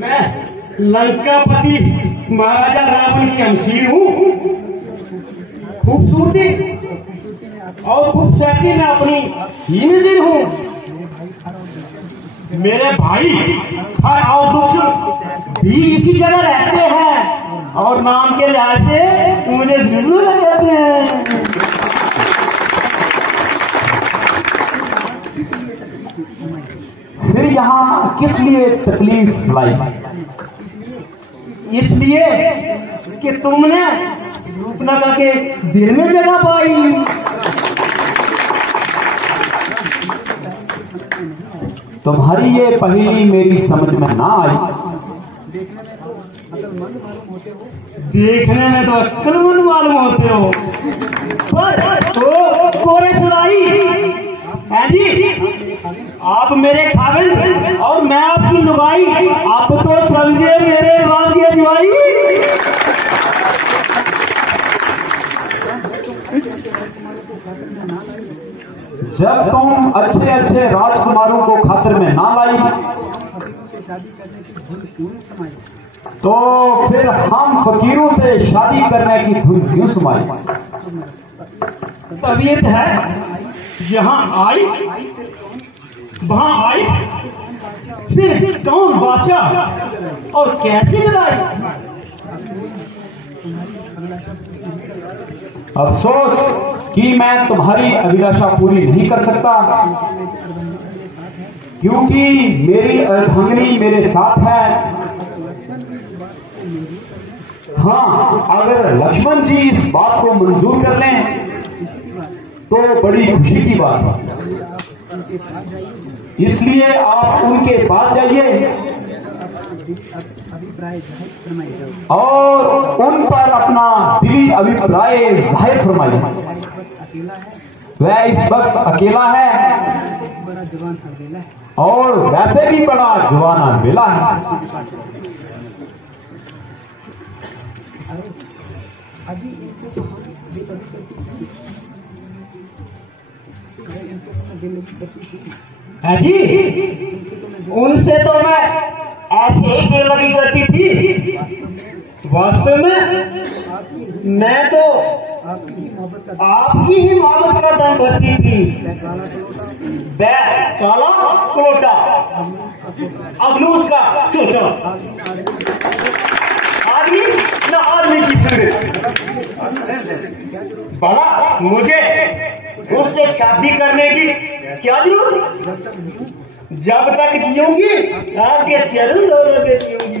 मैं लंकापति महाराजा रावण की हमशीर हूँ। खूबसूरती और खूबसूरती में अपनी ही नजीर हूँ। मेरे भाई खर और दुश्मन भी इसी जगह रहते हैं और नाम के लिहाज से मुझे जरूर कहते हैं। फिर यहाँ किस लिए तकलीफ लाई? इसलिए कि तुमने रूपनागा के दिल में जगह पाई। तुम्हारी ये पहेली मेरी समझ में ना आई। देखने में तो अक्लमंद मालूम होते हो, पर तो कोरे सुनाई है जी। आप मेरे खाविंद और मैं आपकी लुगाई, आप तो समझे मेरे बाप की अजवाई। जब तुम अच्छे अच्छे राजकुमारों को खातिर में ना लाई तो फिर हम फकीरों से शादी करने की धुन क्यों सुनाई? तबीयत है जहां आई वहां आई, फिर कौन बादशाह और कैसे लड़ाई? अफसोस कि मैं तुम्हारी अभिलाषा पूरी नहीं कर सकता, क्योंकि मेरी अर्धांगिनी मेरे साथ है। हाँ, अगर लक्ष्मण जी इस बात को मंजूर कर लें तो बड़ी खुशी की बात है। इसलिए आप उनके पास जाइए और उन पर अपना दिली अभिप्राय जाहिर फरमाइए। वह इस वक्त अकेला है और वैसे भी बड़ा जवान बेला है। जी, उनसे तो मैं ऐसे ही दिल लगी करती थी। वास्तव में मैं तो आपकी ही मोहब्बत का दम भरती थी। काला कोटा अगलूस का छोटा आदमी न आदमी की सूरत। भला मुझे उससे शादी करने की क्या जरूरत? जब तक जियूंगी आपके चरण लगे जियूंगी।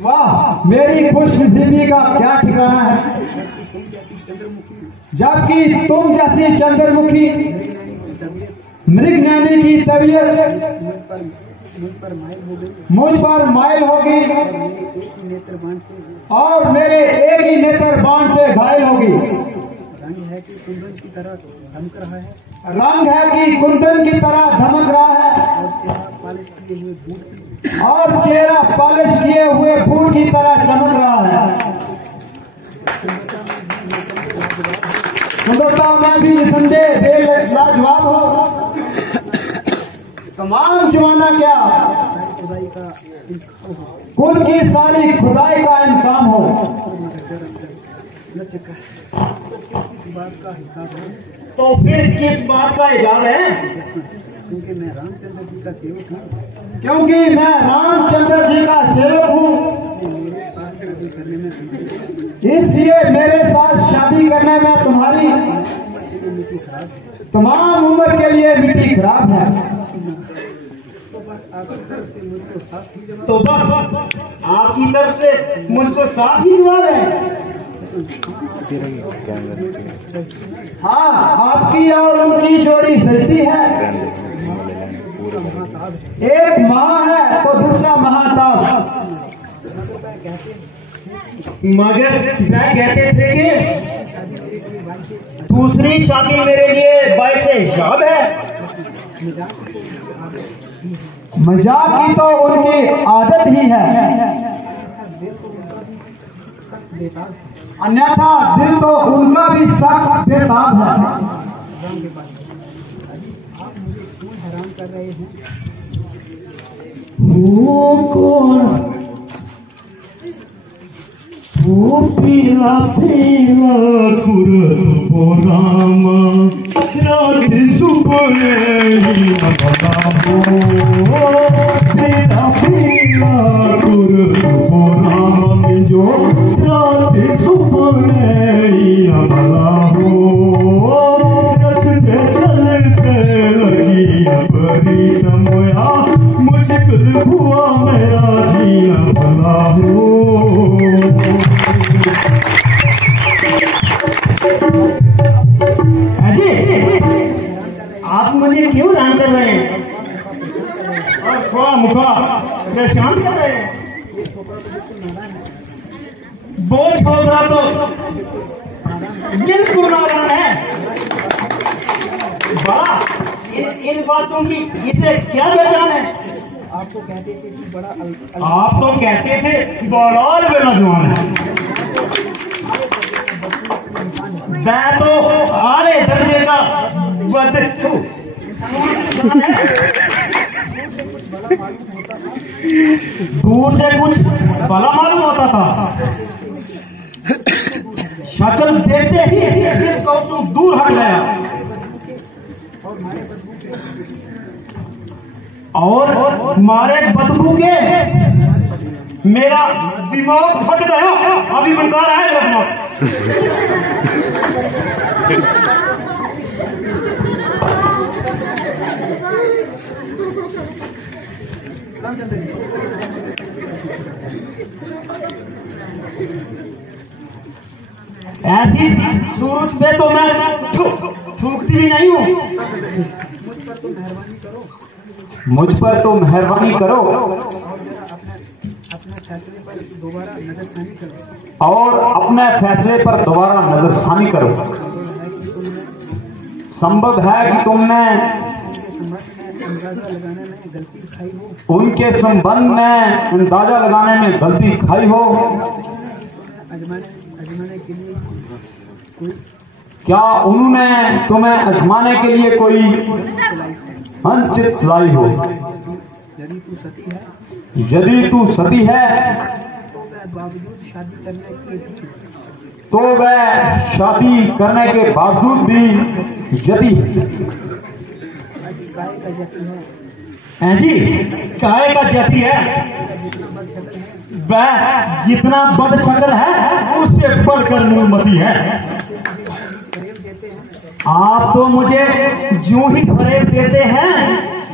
वाह, मेरी खुशनसीबी का क्या ठिकाना है, जबकि तुम जैसी चंद्रमुखी मृगनयनी की तबीयत मुझ पर माइल होगी और मेरे एक ही नेत्र बाण से घायल होगी। रंग है कि कुंदन की तरह धमक रहा है और चेहरा पॉलिश किए हुए बूट की तरह चमक रहा है। सुंदरता में भी निसंदेह लाजवाब हो। तमाम जमाना क्या कुल की सारी खुदाई का इनकाम हो। तो फिर किस बात का इजाज़ है? क्योंकि मैं रामचंद्र जी का सेवक हूँ। क्योंकि मैं रामचंद्र जी का सेवक हूँ, इसलिए मेरे साथ शादी करने में तुम्हारी तमाम उम्र के लिए मिट्टी खराब है। तो बस आपकी तरफ से मुझको साफ ही जवाब है। हाँ, आपकी और उनकी जोड़ी सजती है। एक माँ है तो दूसरा महाताप। मगर वह कहते थे कि दूसरी शादी मेरे लिए बाइस हिसाब है। मजाक की तो उनकी आदत ही है, अन्यथा दिल तो उनका भी सख्त बेताब है। कर रहे हैं। वो कौन वो पीला पीला कुरबो राम रात सुबह पीला पीला कुरबो राम जो रात सुबह भला हो रस चलते लगी बड़ी तमया मुश्किल हुआ मेरा जिया भला हो। आप मुझे क्यों हैरान कर रहे हैं और थोड़ा मुखा परेशान कर रहे हैं? वो छोकरा तो बिल्कुल नादान है। इन बातों की इसे क्या पहचान है? आपको कहते थे कि बड़ा आप तो कहते थे बड़ा बेलजवान है। मैं तो आले दर्जे का बदचू दूर से कुछ भला मालूम होता था। शक्ल देखते ही कौतुक दूर हट गया और मारे बदबू के मेरा दिमाग फट गया। अभी बनका रहा है दिमाग। ऐसी सूरत पे तो मैं थूकती भी नहीं हूँ। मुझ पर तो मेहरबानी करो और अपने फैसले पर दोबारा नजरसानी करो। संभव है कि तुमने उनके संबंध में अंदाजा लगाने में गलती खाई हो। क्या उन्होंने तुम्हें आजमाने के लिए कोई अंचित लाई हो? यदि तू सती है तो वह शादी करने के बावजूद भी यदि जी काहे का जती है। वह जितना बदशक्ल है उससे बढ़कर मूर्मती है। आप तो मुझे यूं ही फरेब देते हैं,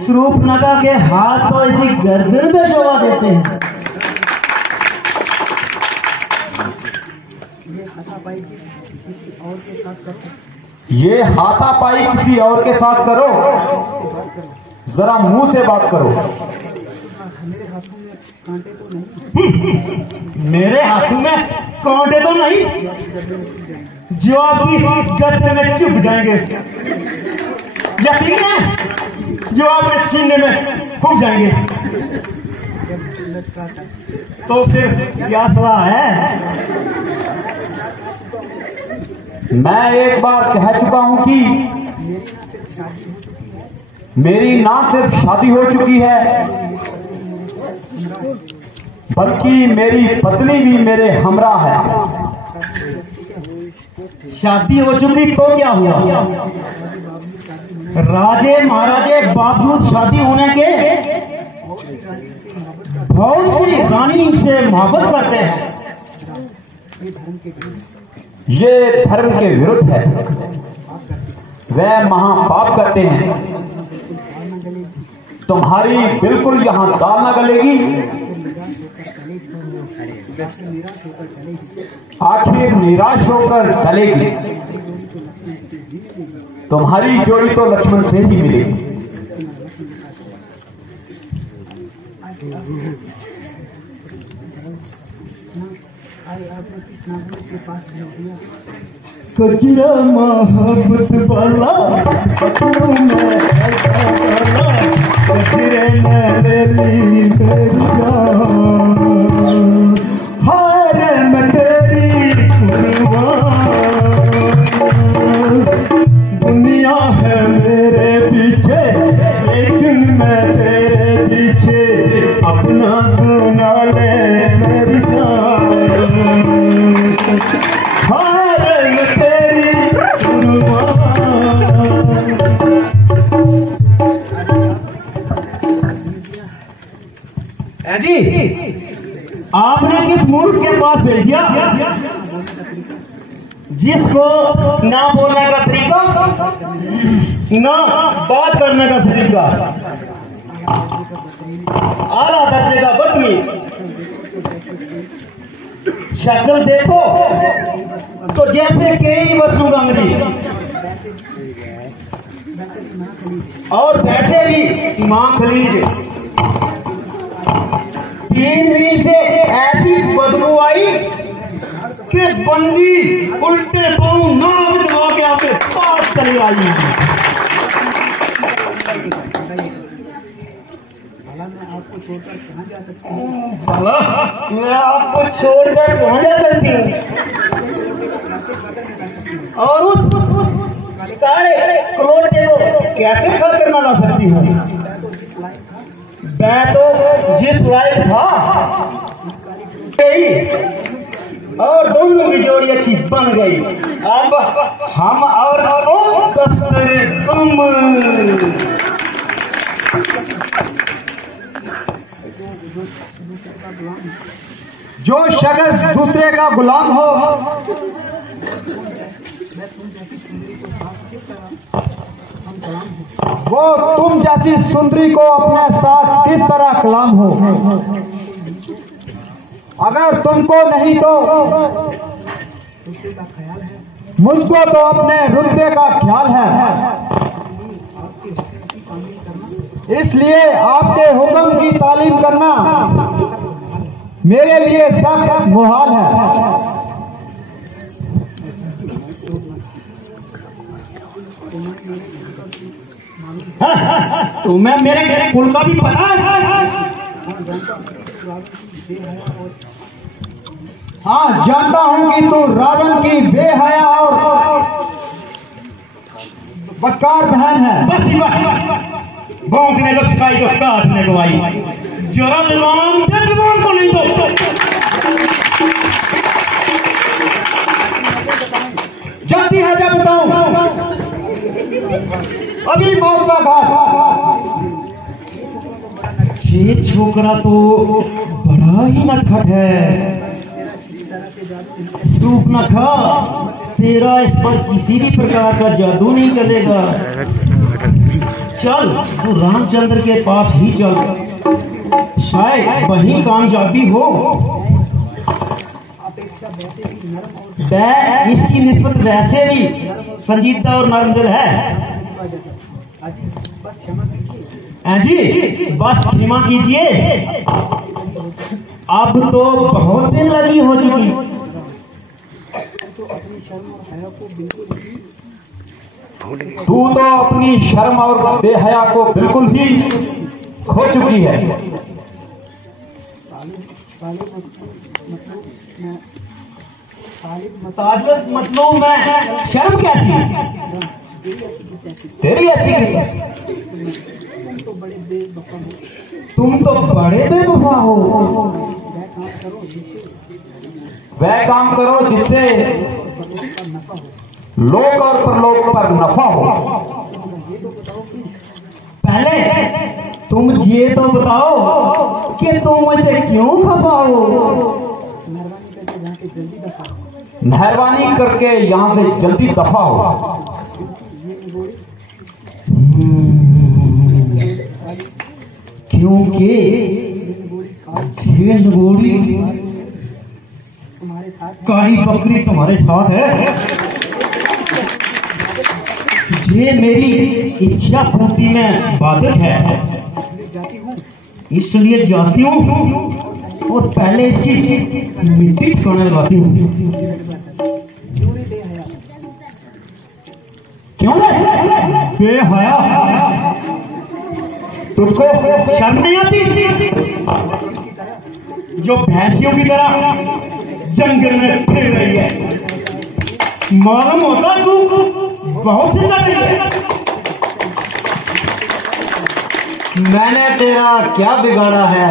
स्वरूपनगा के हाथ तो इसी गर्दन पे शोभा देते हैं। ये हाथापाई किसी और के साथ करो, जरा मुंह से बात करो। मेरे हाथों में कांटे तो नहीं जो आपकी गर्दन में चुभ जाएंगे। यकीन है जो आपके सीने में फूक जाएंगे। तो फिर क्या सलाह है? मैं एक बार कह चुका हूं कि मेरी ना सिर्फ शादी हो चुकी है बल्कि मेरी पत्नी भी मेरे हमरा है। शादी हो चुकी तो क्या हुआ? राजे महाराजे बावजूद शादी होने के बहुत सी रानी से मोहब्बत करते हैं। ये धर्म के विरुद्ध है। वह महापाप करते हैं। तुम्हारी बिल्कुल यहाँ दाल न गलेगी। आखिर निराश होकर चलेगी। तुम्हारी जोड़ी तो लक्ष्मण से ही मिलेगी। कचरा मोहब्बत वाला कचरे में ले ली हार में तेरी दुनिया है मेरे पीछे एक अपना गुना ले मेरी जान, हार में तेरी जी। आपने किस मूर्ख के पास भेज दिया जिसको ना बोलने का तरीका, ना बात करने का तरीका, आला दर्जे का बदतमीज। शक्ल देखो तो जैसे कई वसु गंगरी, और वैसे भी मां खलीज। 3 दिन से ऐसी बदबू आई कि बंदी उल्टे पांव नाक दबा के आपके पास चली आई। मैं आपको छोड़कर कहाँ जा सकता हूँ? मैं आपको छोड़कर कहाँ जा सकती हूँ? और उस काले करोटे को कैसे खा कर ला सकती हूँ? मैं तो जिस लायक था और दोनों की जोड़ी अच्छी बन गई। अब हम और तुम जो शख्स दूसरे का गुलाम हो, वो तुम जैसी सुंदरी को अपने साथ किस तरह कलाम हो। अगर तुमको नहीं तो मुझको तो अपने रुतबे का ख्याल है, इसलिए आपके हुक्म की तालीम करना मेरे लिए सख्त मुहाल है। तुम्हें मेरे कुल का भी पता है? हाँ, जानता हूँ कि तू रावण की बेहया और बदकार बहन है। बस भौंकने को सिखाई तो काटने को आई। जरा जुबान को नहीं दो। जल्दी है जब बताऊं, अभी मौत का घाट। ये छोकरा तो बड़ा ही नटखट है। सूप न खा, तेरा इस पर किसी भी प्रकार का जादू नहीं चलेगा। चल तू रामचंद्र के पास ही चल, शायद वही कामयाबी हो। इसकी निस्बत वैसे भी संजीदा और नरम है। जी बस क्षमा कीजिए, अब तो बहुत दिन लगी हो चुकी। तू तो अपनी शर्म और बेहया को बिल्कुल ही खो चुकी है। मतलब मैं शर्म कैसी? तेरी ऐसी तुम तो बड़े बेवफा हो। वह काम करो जिससे लोक और परलोक पर नफा हो। पहले तुम ये तो बताओ कि तुम मुझसे क्यों खफा हो? मेहरबानी करके यहाँ से जल्दी दफा हो। क्योंकि ये नगोड़ी काली बकरी तुम्हारे साथ है। ये मेरी इच्छा पूर्ति में बाधक है, इसलिए जाती हूँ और पहले इसकी मिट्टी ठिकाने लगाती हूँ। क्यों बेहया? तुझको शर्म नहीं आती जो भैंसियों की तरह जंगल में फिर रही है? मालूम होता तू बहुत से चढ़ रही है। मैंने तेरा क्या बिगाड़ा है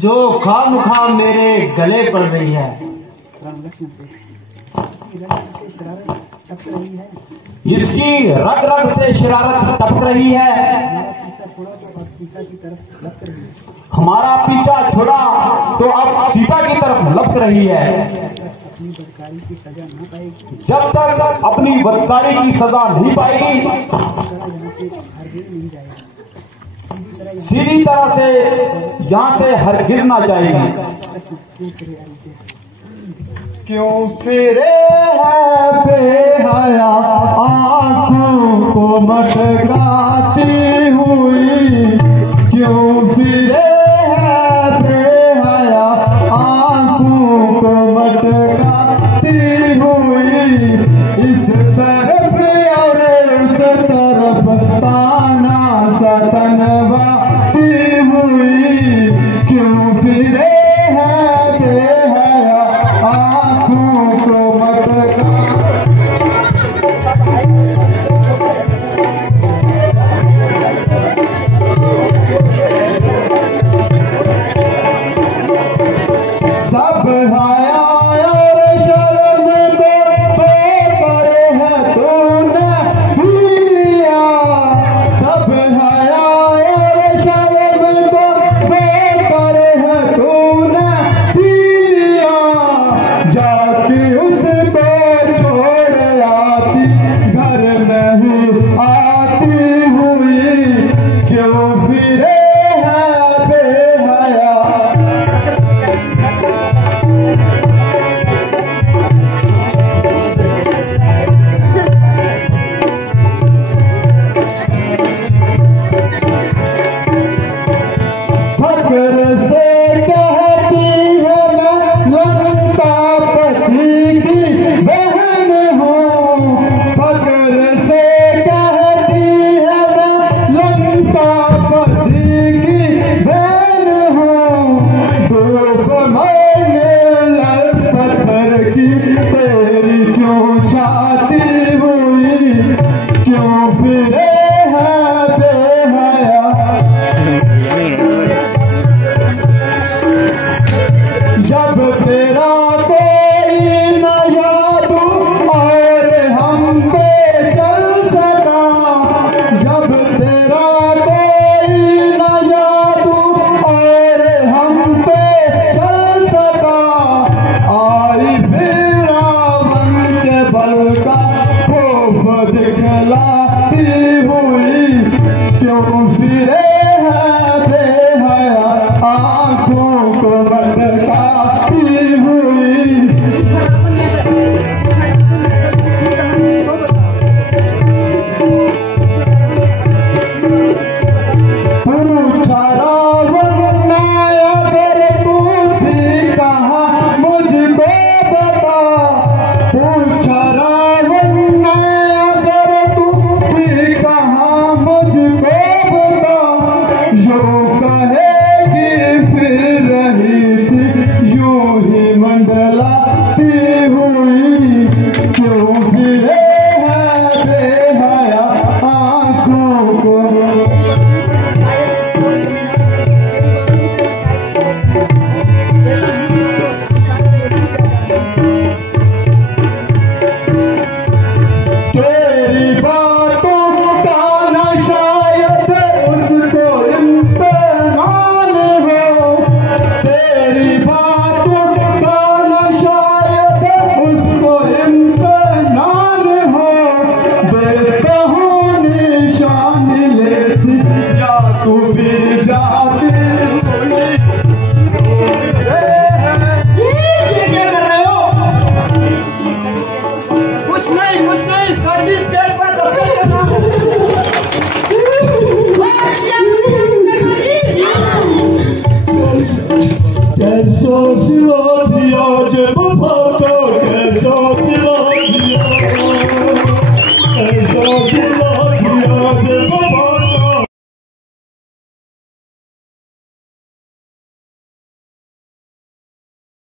जो खामखा मेरे गले पड़ रही है। इसकी रग रग से शरारत टपक रही है। हमारा पीछा छोड़ा तो अब सीता की तरफ लपक रही है। जब तक अपनी बदकारी की सजा नहीं पाएगी सीधी तरह से यहां से हरगिज ना जाएगी। क्यों फिरे है बेहया आंखों को मटकाती हुई, क्यों फिरे है बेहया आंखों को मटकाती हुई, इस तरफ और उस तरफ ताना सतनवाती हुई, क्यों फिरे है बेहया आंखों को मटका। सब हाया और शर्म को पर है तूने लिया, सब हाया और शर्म को पर है तूने लिया, जाके उसको छोड़ आती घर नहीं आती हुई, क्यों फिरे है बेहया। फक्र से कहती है मैं लंकापति की बहन हूँ, फक्र से कहती है मैं लंकापति की बहन हूँ, डूब मरने लस पत्थर की तेरी क्यों छाती हुई, क्यों फिरे है बेहया। जब तेरा कोई न यादू और हम पे चल सका, जब तेरा कोई न यादू और हम पे चल सका, आई फिर रावण के बल का खौफ दिखलाती हुई, क्यों फिरे है बेहया आंखों को भटकाती हुई। पूछा रावण ने अगर तू थी कहाँ मुझको बता, पूछा रावण ने अगर तू थी कहाँ मुझको बता, यूं कहेगी फिर रही थी यूं ही मंडलाती हुई, क्यों फिरे है बेहया आंखों को। तेरी